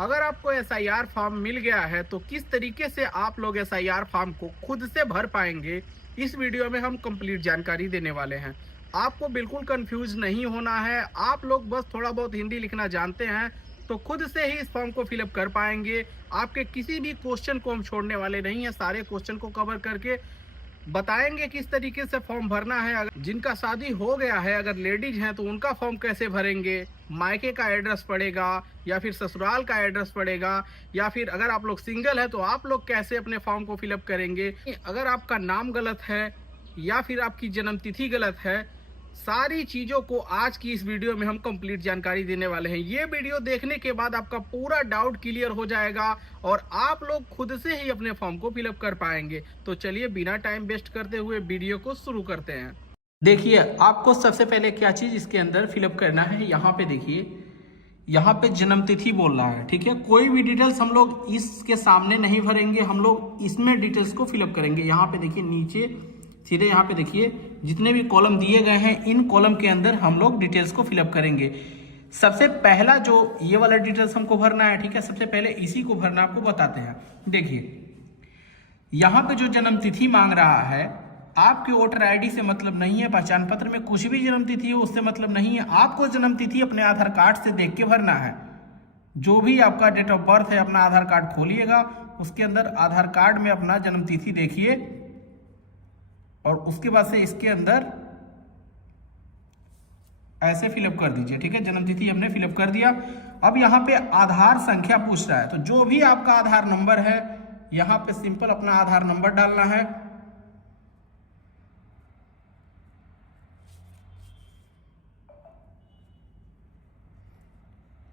अगर आपको SIR form मिल गया है तो किस तरीके से आप लोग एसआईआर फॉर्म को खुद से भर पाएंगे, इस वीडियो में हम कंप्लीट जानकारी देने वाले हैं। आपको बिल्कुल कंफ्यूज नहीं होना है। आप लोग बस थोड़ा बहुत हिंदी लिखना जानते हैं तो खुद से ही इस फॉर्म को फिलअप कर पाएंगे। आपके किसी भी क्वेश्चन को हम छोड़ने वाले नहीं हैं, सारे क्वेश्चन को कवर करके बताएंगे किस तरीके से फॉर्म भरना है। अगर जिनका शादी हो गया है, अगर लेडीज हैं तो उनका फॉर्म कैसे भरेंगे, मायके का एड्रेस पड़ेगा या फिर ससुराल का एड्रेस पड़ेगा, या फिर अगर आप लोग सिंगल है तो आप लोग कैसे अपने फॉर्म को फिलअप करेंगे, अगर आपका नाम गलत है या फिर आपकी जन्म तिथि गलत है, सारी चीजों को आज की इस वीडियो में हम कंप्लीट जानकारी देने वाले हैं। ये वीडियो देखने के बाद आपका पूरा डाउट क्लियर हो जाएगा और आप लोग खुद से ही अपने फॉर्म को फिलअप कर पाएंगे। तो चलिए बिना टाइम वेस्ट करते हुए वीडियो को शुरू करते हैं। देखिए, आपको सबसे पहले क्या चीज इसके अंदर फिलअप करना है। यहाँ पे देखिए, यहाँ पे जन्म तिथि बोल रहा है, ठीक है। कोई भी डिटेल्स हम लोग इसके सामने नहीं भरेंगे, हम लोग इसमें डिटेल्स को फिलअप करेंगे। यहाँ पे देखिए नीचे सीधे यहाँ पे देखिए जितने भी कॉलम दिए गए हैं, इन कॉलम के अंदर हम लोग डिटेल्स को फिलअप करेंगे। सबसे पहला जो ये वाला डिटेल्स हमको भरना है, ठीक है, सबसे पहले इसी को भरना आपको बताते हैं। देखिए यहाँ पे जो जन्म तिथि मांग रहा है, आपके वोटर आईडी से मतलब नहीं है, पहचान पत्र में कुछ भी जन्म तिथि हो उससे मतलब नहीं है। आपको जन्म तिथि अपने आधार कार्ड से देख के भरना है। जो भी आपका डेट ऑफ बर्थ है, अपना आधार कार्ड खोलिएगा, उसके अंदर आधार कार्ड में अपना जन्म तिथि देखिए और उसके बाद से इसके अंदर ऐसे फिलअप कर दीजिए, ठीक है। जन्म तिथि हमने फिलअप कर दिया। अब यहाँ पे आधार संख्या पूछ रहा है, तो जो भी आपका आधार नंबर है यहाँ पे सिंपल अपना आधार नंबर डालना है।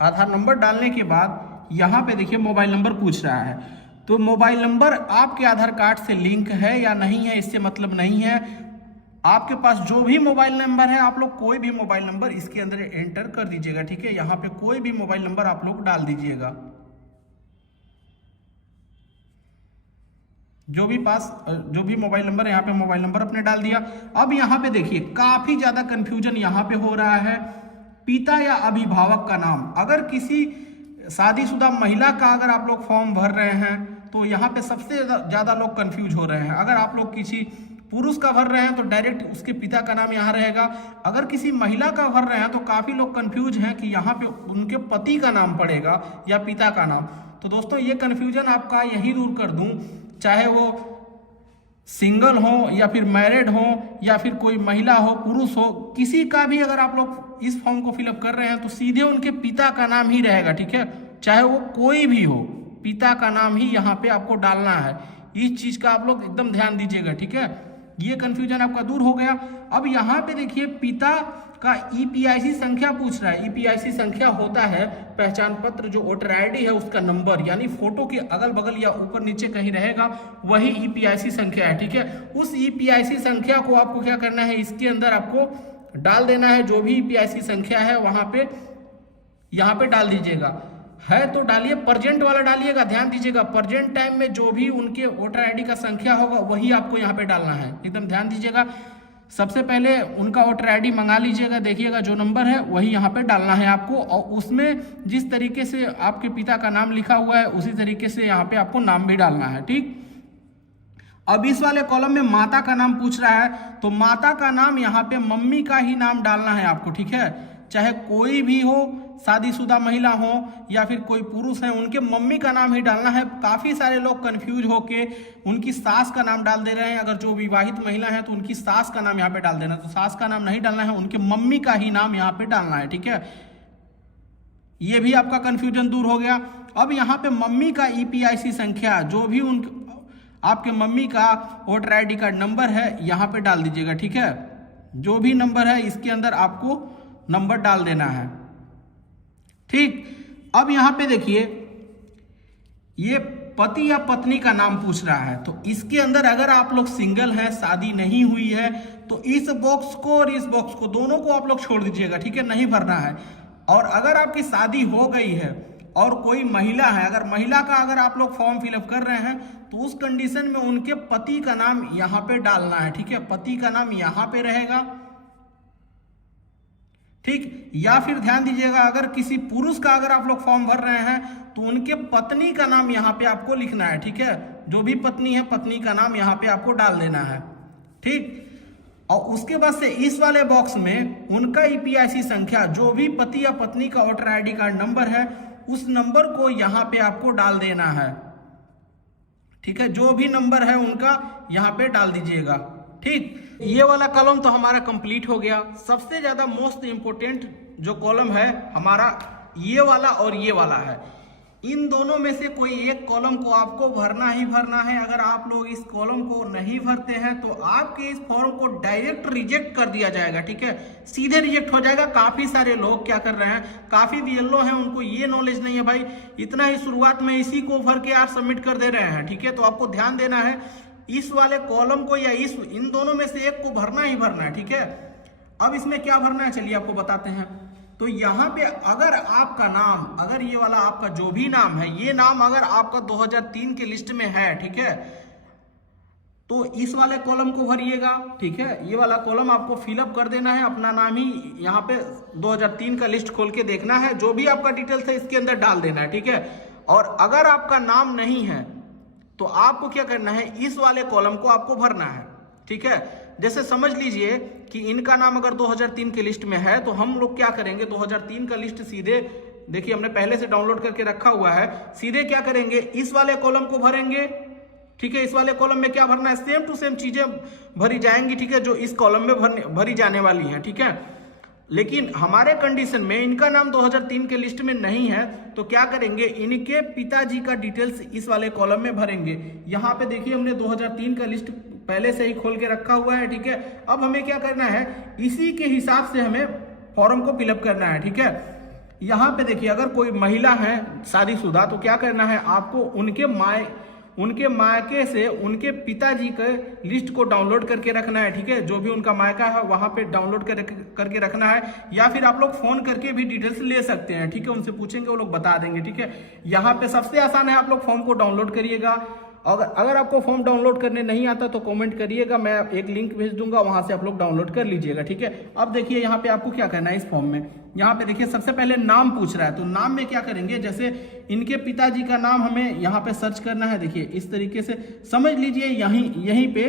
आधार नंबर डालने के बाद यहाँ पे देखिए मोबाइल नंबर पूछ रहा है, तो मोबाइल नंबर आपके आधार कार्ड से लिंक है या नहीं है, इससे मतलब नहीं है। आपके पास जो भी मोबाइल नंबर है, आप लोग कोई भी मोबाइल नंबर इसके अंदर एंटर कर दीजिएगा, ठीक है। यहाँ पे कोई भी मोबाइल नंबर आप लोग डाल दीजिएगा, जो भी मोबाइल नंबर है, यहाँ पे मोबाइल नंबर अपने डाल दिया। अब यहाँ पे देखिए काफी ज्यादा कंफ्यूजन यहाँ पे हो रहा है। पिता या अभिभावक का नाम, अगर किसी शादीशुदा महिला का अगर आप लोग फॉर्म भर रहे हैं तो यहाँ पे सबसे ज्यादा लोग कंफ्यूज हो रहे हैं। अगर आप लोग किसी पुरुष का भर रहे हैं तो डायरेक्ट उसके पिता का नाम यहाँ रहेगा। अगर किसी महिला का भर रहे हैं तो काफी लोग कंफ्यूज हैं कि यहाँ पे उनके पति का नाम पड़ेगा या पिता का नाम। तो दोस्तों ये कंफ्यूजन आपका यही दूर कर दूं, चाहे वो सिंगल हो या फिर मैरिड हो या फिर कोई महिला हो, पुरुष हो, किसी का भी अगर आप लोग इस फॉर्म को फिलअप कर रहे हैं तो सीधे उनके पिता का नाम ही रहेगा, ठीक है। चाहे वो कोई भी हो, पिता का नाम ही यहाँ पे आपको डालना है। इस चीज का आप लोग एकदम ध्यान दीजिएगा, ठीक है। ये कंफ्यूजन आपका दूर हो गया। अब यहाँ पे देखिए पिता का ईपीआईसी संख्या पूछ रहा है। ईपीआईसी संख्या होता है पहचान पत्र, जो वोटर आईडी है उसका नंबर, यानी फोटो के अगल बगल या ऊपर नीचे कहीं रहेगा, वही ईपीआईसी संख्या है, ठीक है। उस ईपीआईसी संख्या को आपको क्या करना है, इसके अंदर आपको डाल देना है। जो भी ईपीआईसी संख्या है वहां पे यहाँ पे डाल दीजिएगा। है तो डालिए, प्रेजेंट वाला डालिएगा। ध्यान दीजिएगा, प्रेजेंट टाइम में जो भी उनके वोटर आईडी का संख्या होगा वही आपको यहाँ पे डालना है, एकदम ध्यान दीजिएगा। सबसे पहले उनका वोटर आईडी मंगा लीजिएगा, देखिएगा जो नंबर है वही यहाँ पे डालना है आपको, और उसमें जिस तरीके से आपके पिता का नाम लिखा हुआ है उसी तरीके से यहाँ पे आपको नाम भी डालना है, ठीक। अब इस वाले कॉलम में माता का नाम पूछ रहा है, तो माता का नाम यहाँ पे मम्मी का ही नाम डालना है आपको, ठीक है। चाहे कोई भी हो, शादीशुदा महिला हो या फिर कोई पुरुष है, उनके मम्मी का नाम ही डालना है। काफी सारे लोग कंफ्यूज होके उनकी सास का नाम डाल दे रहे हैं। अगर जो विवाहित महिला है तो उनकी सास का नाम यहाँ पे डाल देना, तो सास का नाम नहीं डालना है, उनके मम्मी का ही नाम यहाँ पे डालना है, ठीक है। ये भी आपका कंफ्यूजन दूर हो गया। अब यहाँ पे मम्मी का ईपीआईसी संख्या, जो भी आपके मम्मी का वोटर आईडी कार्ड नंबर है यहाँ पे डाल दीजिएगा, ठीक है। जो भी नंबर है इसके अंदर आपको नंबर डाल देना है, ठीक। अब यहाँ पे देखिए ये पति या पत्नी का नाम पूछ रहा है, तो इसके अंदर अगर आप लोग सिंगल हैं, शादी नहीं हुई है, तो इस बॉक्स को और इस बॉक्स को, दोनों को आप लोग छोड़ दीजिएगा, ठीक है, नहीं भरना है। और अगर आपकी शादी हो गई है और कोई महिला है, अगर महिला का अगर आप लोग फॉर्म फिलअप कर रहे हैं तो उस कंडीशन में उनके पति का नाम यहाँ पे डालना है, ठीक है। पति का नाम यहाँ पे रहेगा, ठीक। या फिर ध्यान दीजिएगा, अगर किसी पुरुष का अगर आप लोग फॉर्म भर रहे हैं तो उनके पत्नी का नाम यहाँ पे आपको लिखना है, ठीक है। जो भी पत्नी है, पत्नी का नाम यहाँ पे आपको डाल देना है, ठीक। और उसके बाद से इस वाले बॉक्स में उनका ईपीआईसी संख्या, जो भी पति या पत्नी का वोटर आईडी कार्ड नंबर है, उस नंबर को यहाँ पे आपको डाल देना है, ठीक है। जो भी नंबर है उनका यहाँ पे डाल दीजिएगा, ठीक। ये वाला कॉलम तो हमारा कंप्लीट हो गया। सबसे ज्यादा मोस्ट इंपोर्टेंट जो कॉलम है हमारा ये वाला और ये वाला है। इन दोनों में से कोई एक कॉलम को आपको भरना ही भरना है। अगर आप लोग इस कॉलम को नहीं भरते हैं तो आपके इस फॉर्म को डायरेक्ट रिजेक्ट कर दिया जाएगा, ठीक है। सीधे रिजेक्ट हो जाएगा। काफी सारे लोग क्या कर रहे हैं, काफी बीएलओ हैं, उनको ये नॉलेज नहीं है भाई, इतना ही शुरुआत में इसी को भर के आप सबमिट कर दे रहे हैं, ठीक है। तो आपको ध्यान देना है, इस वाले कॉलम को या इन दोनों में से एक को भरना ही भरना है, ठीक है। अब इसमें क्या भरना है चलिए आपको बताते हैं। तो यहाँ पे अगर आपका नाम, अगर ये वाला आपका जो भी नाम है, ये नाम अगर आपका 2003 के लिस्ट में है, ठीक है, तो इस वाले कॉलम को भरिएगा, ठीक है। ये वाला कॉलम आपको फिलअप कर देना है, अपना नाम ही यहाँ पे 2003 का लिस्ट खोल के देखना है, जो भी आपका डिटेल्स है इसके अंदर डाल देना है, ठीक है। और अगर आपका नाम नहीं है तो आपको क्या करना है, इस वाले कॉलम को आपको भरना है, ठीक है। जैसे समझ लीजिए कि इनका नाम अगर 2003 के लिस्ट में है तो हम लोग क्या करेंगे, 2003 का लिस्ट सीधे देखिए हमने पहले से डाउनलोड करके रखा हुआ है, सीधे क्या करेंगे, इस वाले कॉलम को भरेंगे, ठीक है। इस वाले कॉलम में क्या भरना है, सेम टू सेम चीजें भरी जाएंगी, ठीक है, जो इस कॉलम में भरी जाने वाली हैं, ठीक है। लेकिन हमारे कंडीशन में इनका नाम 2003 के लिस्ट में नहीं है तो क्या करेंगे, इनके पिताजी का डिटेल्स इस वाले कॉलम में भरेंगे। यहाँ पे देखिए हमने 2003 का लिस्ट पहले से ही खोल के रखा हुआ है, ठीक है। अब हमें क्या करना है, इसी के हिसाब से हमें फॉर्म को फिलअप करना है, ठीक है। यहाँ पे देखिए अगर कोई महिला है शादीशुदा तो क्या करना है, आपको उनके मायके से उनके पिताजी के लिस्ट को डाउनलोड करके रखना है, ठीक है। जो भी उनका मायका है वहां पे डाउनलोड करके रखना है, या फिर आप लोग फोन करके भी डिटेल्स ले सकते हैं, ठीक है। उनसे पूछेंगे वो लोग बता देंगे, ठीक है। यहाँ पे सबसे आसान है, आप लोग फॉर्म को डाउनलोड करिएगा। अगर आपको फॉर्म डाउनलोड करने नहीं आता तो कमेंट करिएगा, मैं एक लिंक भेज दूंगा, वहां से आप लोग डाउनलोड कर लीजिएगा, ठीक है। अब देखिए यहाँ पे आपको क्या करना है, इस फॉर्म में यहाँ पे देखिए सबसे पहले नाम पूछ रहा है, तो नाम में क्या करेंगे, जैसे इनके पिताजी का नाम हमें यहाँ पे सर्च करना है। देखिए इस तरीके से समझ लीजिए, यहीं पे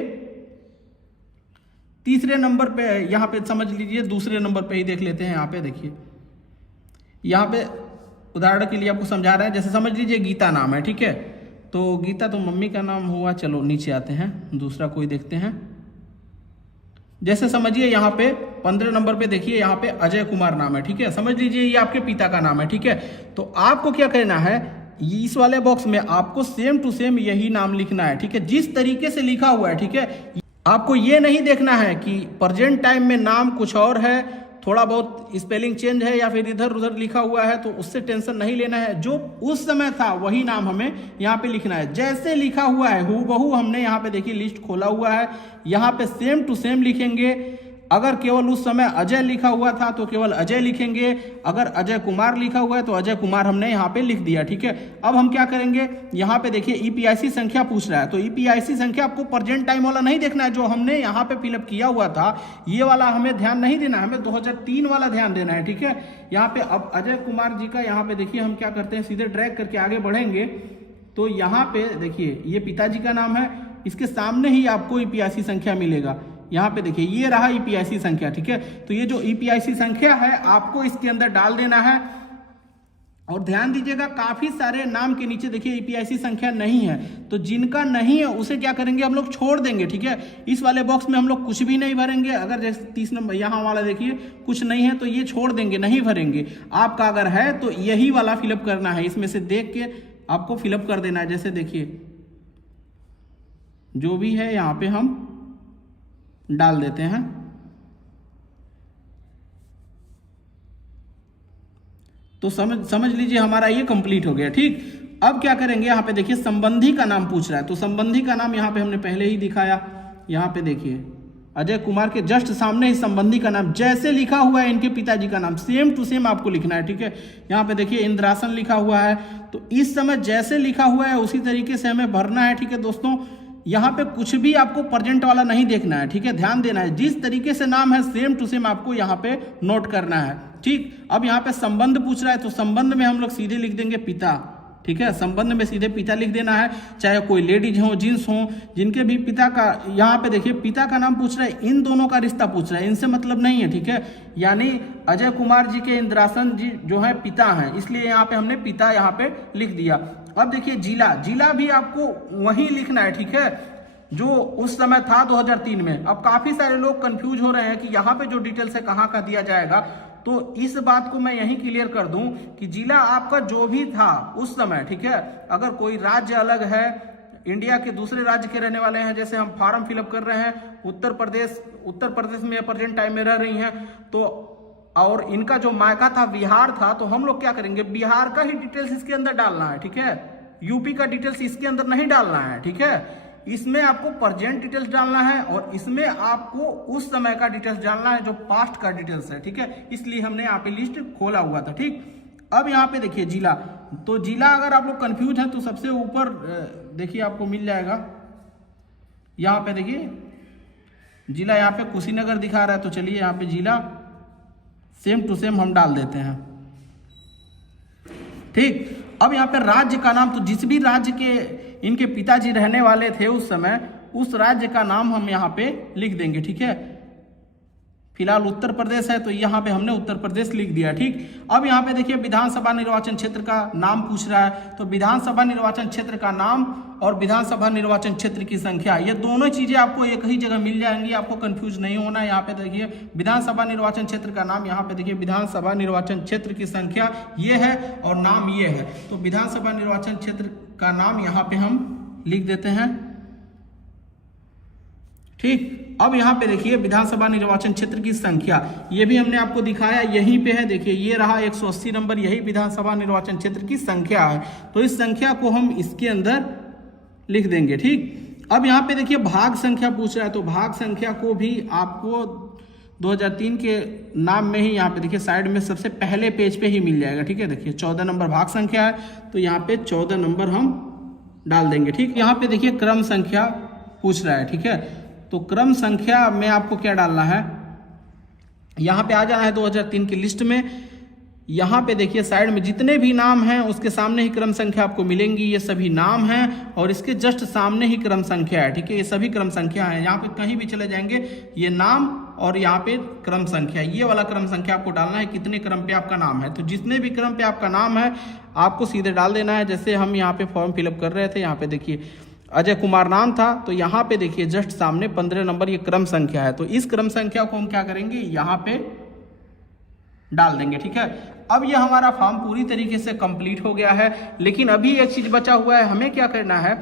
तीसरे नंबर पे, यहाँ पे समझ लीजिए दूसरे नंबर पे ही देख लेते हैं। यहाँ पे देखिए, यहाँ पे उदाहरण के लिए आपको समझा रहा है, जैसे समझ लीजिए गीता नाम है, ठीक है। तो गीता तो मम्मी का नाम हुआ, चलो नीचे आते हैं, दूसरा कोई देखते हैं। जैसे समझिए यहाँ पे 15 नंबर पे देखिए, यहाँ पे अजय कुमार नाम है, ठीक है। समझ लीजिए ये आपके पिता का नाम है, ठीक है। तो आपको क्या करना है, इस वाले बॉक्स में आपको सेम टू सेम यही नाम लिखना है, ठीक है, जिस तरीके से लिखा हुआ है, ठीक है। आपको ये नहीं देखना है कि प्रेजेंट टाइम में नाम कुछ और है, थोड़ा बहुत स्पेलिंग चेंज है या फिर इधर उधर लिखा हुआ है, तो उससे टेंशन नहीं लेना है। जो उस समय था वही नाम हमें यहाँ पे लिखना है, जैसे लिखा हुआ है हूबहू। हमने यहाँ पे देखिए लिस्ट खोला हुआ है, यहाँ पे सेम टू सेम लिखेंगे। अगर केवल उस समय अजय लिखा हुआ था तो केवल अजय लिखेंगे, अगर अजय कुमार लिखा हुआ है तो अजय कुमार हमने यहाँ पे लिख दिया, ठीक है। अब हम क्या करेंगे, यहाँ पे देखिए ईपीआईसी संख्या पूछ रहा है, तो ईपीआईसी संख्या आपको प्रेजेंट टाइम वाला नहीं देखना है, जो हमने यहाँ पे फिलअप किया हुआ था ये वाला हमें ध्यान नहीं देना है, हमें 2003 वाला ध्यान देना है, ठीक है। यहाँ पे अब अजय कुमार जी का यहाँ पे देखिए हम क्या करते हैं, सीधे ड्रैग करके आगे बढ़ेंगे तो यहाँ पे देखिए ये पिताजी का नाम है, इसके सामने ही आपको ईपीआईसी संख्या मिलेगा। यहाँ पे देखिए ये रहा ईपीआईसी संख्या, ठीक है। तो ये जो ईपीआईसी संख्या है आपको इसके अंदर डाल देना है। और ध्यान दीजिएगा काफी सारे नाम के नीचे देखिए ईपीआईसी संख्या नहीं है, तो जिनका नहीं है उसे क्या करेंगे, हम लोग छोड़ देंगे, ठीक है। इस वाले बॉक्स में हम लोग कुछ भी नहीं भरेंगे। अगर जैसे 30 नंबर यहाँ वाला देखिए कुछ नहीं है तो ये छोड़ देंगे, नहीं भरेंगे। आपका अगर है तो यही वाला फिलअप करना है, इसमें से देख के आपको फिलअप कर देना है। जैसे देखिए जो भी है यहाँ पे हम डाल देते हैं। तो समझ लीजिए हमारा ये कंप्लीट हो गया, ठीक। अब क्या करेंगे, यहाँ पे देखिए संबंधी का नाम पूछ रहा है, तो संबंधी का नाम यहाँ पे हमने पहले ही दिखाया। यहाँ पे देखिए अजय कुमार के जस्ट सामने ही संबंधी का नाम जैसे लिखा हुआ है इनके पिताजी का नाम सेम टू सेम आपको लिखना है, ठीक है। यहाँ पे देखिए इंद्रासन लिखा हुआ है, तो इस समय जैसे लिखा हुआ है उसी तरीके से हमें भरना है, ठीक है दोस्तों। यहाँ पे कुछ भी आपको प्रेजेंट वाला नहीं देखना है, ठीक है, ध्यान देना है। जिस तरीके से नाम है सेम टू सेम आपको यहाँ पे नोट करना है, ठीक। अब यहाँ पे संबंध पूछ रहा है तो संबंध में हम लोग सीधे लिख देंगे पिता, ठीक है, संबंध में सीधे पिता लिख देना है। चाहे कोई लेडीज हो, जेंट्स हो, जिनके भी पिता का, यहाँ पे देखिए पिता का नाम पूछ रहा है, इन दोनों का रिश्ता पूछ रहा है, इनसे मतलब नहीं है, ठीक है। यानी अजय कुमार जी के इंद्रासन जी जो है पिता हैं, इसलिए यहाँ पे हमने पिता यहाँ पे लिख दिया। अब देखिए जिला, जिला भी आपको वही लिखना है, ठीक है, जो उस समय था 2003 में। अब काफी सारे लोग कंफ्यूज हो रहे हैं कि यहाँ पे जो डिटेल्स है कहाँ का दिया जाएगा, तो इस बात को मैं यहीं क्लियर कर दूं कि जिला आपका जो भी था उस समय, ठीक है, अगर कोई राज्य अलग है, इंडिया के दूसरे राज्य के रहने वाले हैं, जैसे हम फॉर्म फिलअप कर रहे हैं, उत्तर प्रदेश में प्रेजेंट टाइम में रह रही हैं, तो और इनका जो मायका था बिहार था, तो हम लोग क्या करेंगे, बिहार का ही डिटेल्स इसके अंदर डालना है, ठीक है, यूपी का डिटेल्स इसके अंदर नहीं डालना है, ठीक है। इसमें आपको प्रेजेंट डिटेल्स डालना है और इसमें आपको उस समय का डिटेल्स डालना है जो पास्ट का डिटेल्स है, ठीक है। इसलिए हमने यहाँ पे लिस्ट खोला हुआ था, ठीक। अब यहाँ पे देखिए जिला, तो जिला अगर आप लोग कंफ्यूज हैं तो सबसे ऊपर देखिए आपको मिल जाएगा, यहाँ पे देखिए जिला, यहाँ पे कुशीनगर दिखा रहा है, तो चलिए यहाँ पे जिला सेम टू सेम हम डाल देते हैं, ठीक। अब यहाँ पे राज्य का नाम, तो जिस भी राज्य के इनके पिताजी रहने वाले थे उस समय, उस राज्य का नाम हम यहाँ पे लिख देंगे, ठीक है। फिलहाल उत्तर प्रदेश है तो यहाँ पे हमने उत्तर प्रदेश लिख दिया, ठीक। अब यहाँ पे देखिए विधानसभा निर्वाचन क्षेत्र का नाम पूछ रहा है, तो विधानसभा निर्वाचन क्षेत्र का नाम और विधानसभा निर्वाचन क्षेत्र की संख्या, ये दोनों चीजें आपको एक ही जगह मिल जाएंगी, आपको कंफ्यूज नहीं होना है। यहाँ पे देखिए विधानसभा निर्वाचन क्षेत्र का नाम, यहाँ पे देखिए विधानसभा निर्वाचन क्षेत्र की संख्या ये है और नाम ये है, तो विधानसभा निर्वाचन क्षेत्र का नाम यहाँ पे हम लिख देते हैं, ठीक। अब यहाँ पे देखिए विधानसभा निर्वाचन क्षेत्र की संख्या, ये भी हमने आपको दिखाया, यहीं पे है, देखिए ये रहा 180 नंबर, यही विधानसभा निर्वाचन क्षेत्र की संख्या है, तो इस संख्या को हम इसके अंदर लिख देंगे, ठीक। अब यहाँ पे देखिए भाग संख्या पूछ रहा है, तो भाग संख्या को भी आपको 2003 के नाम में ही यहाँ पे देखिए साइड में सबसे पहले पेज पे ही मिल जाएगा, ठीक है। देखिए 14 नंबर भाग संख्या है, तो यहाँ पे 14 नंबर हम डाल देंगे, ठीक। यहाँ पे देखिए क्रम संख्या पूछ रहा है, ठीक है, तो क्रम संख्या में आपको क्या डालना है, यहाँ पे आ जाना है 2003 की लिस्ट में। यहाँ पे देखिए साइड में जितने भी नाम हैं उसके सामने ही क्रम संख्या आपको मिलेंगी, ये सभी नाम हैं और इसके जस्ट सामने ही क्रम संख्या है, ठीक है, ये सभी क्रम संख्या है। यहाँ पे कहीं भी चले जाएंगे, ये नाम और यहाँ पे क्रम संख्या, ये वाला क्रम संख्या आपको डालना है, कितने क्रम पे आपका नाम है, तो जितने भी क्रम पे आपका नाम है आपको सीधे डाल देना है। जैसे हम यहाँ पे फॉर्म फिलअप कर रहे थे, यहाँ पे देखिए अजय कुमार नाम था, तो यहाँ पे देखिए जस्ट सामने 15 नंबर ये क्रम संख्या है, तो इस क्रम संख्या को हम क्या करेंगे, यहाँ पे डाल देंगे, ठीक है। अब ये हमारा फॉर्म पूरी तरीके से कंप्लीट हो गया है, लेकिन अभी एक चीज बचा हुआ है, हमें क्या करना है,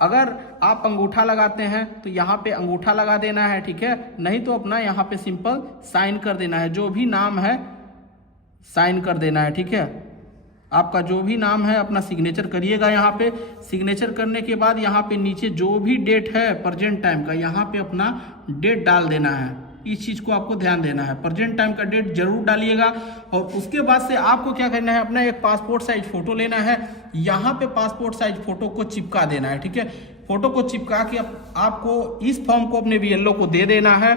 अगर आप अंगूठा लगाते हैं तो यहाँ पे अंगूठा लगा देना है, ठीक है, नहीं तो अपना यहाँ पे सिंपल साइन कर देना है, जो भी नाम है साइन कर देना है, ठीक है। आपका जो भी नाम है अपना सिग्नेचर करिएगा, यहाँ पे सिग्नेचर करने के बाद यहाँ पे नीचे जो भी डेट है प्रेजेंट टाइम का, यहाँ पे अपना डेट डाल देना है, इस चीज को आपको ध्यान देना है, प्रेजेंट टाइम का डेट जरूर डालिएगा। और उसके बाद से आपको क्या करना है, अपना एक पासपोर्ट साइज फोटो लेना है, यहाँ पे पासपोर्ट साइज फोटो को चिपका देना है, ठीक है। फोटो को चिपका के आपको इस फॉर्म को अपने बीएलओ को दे देना है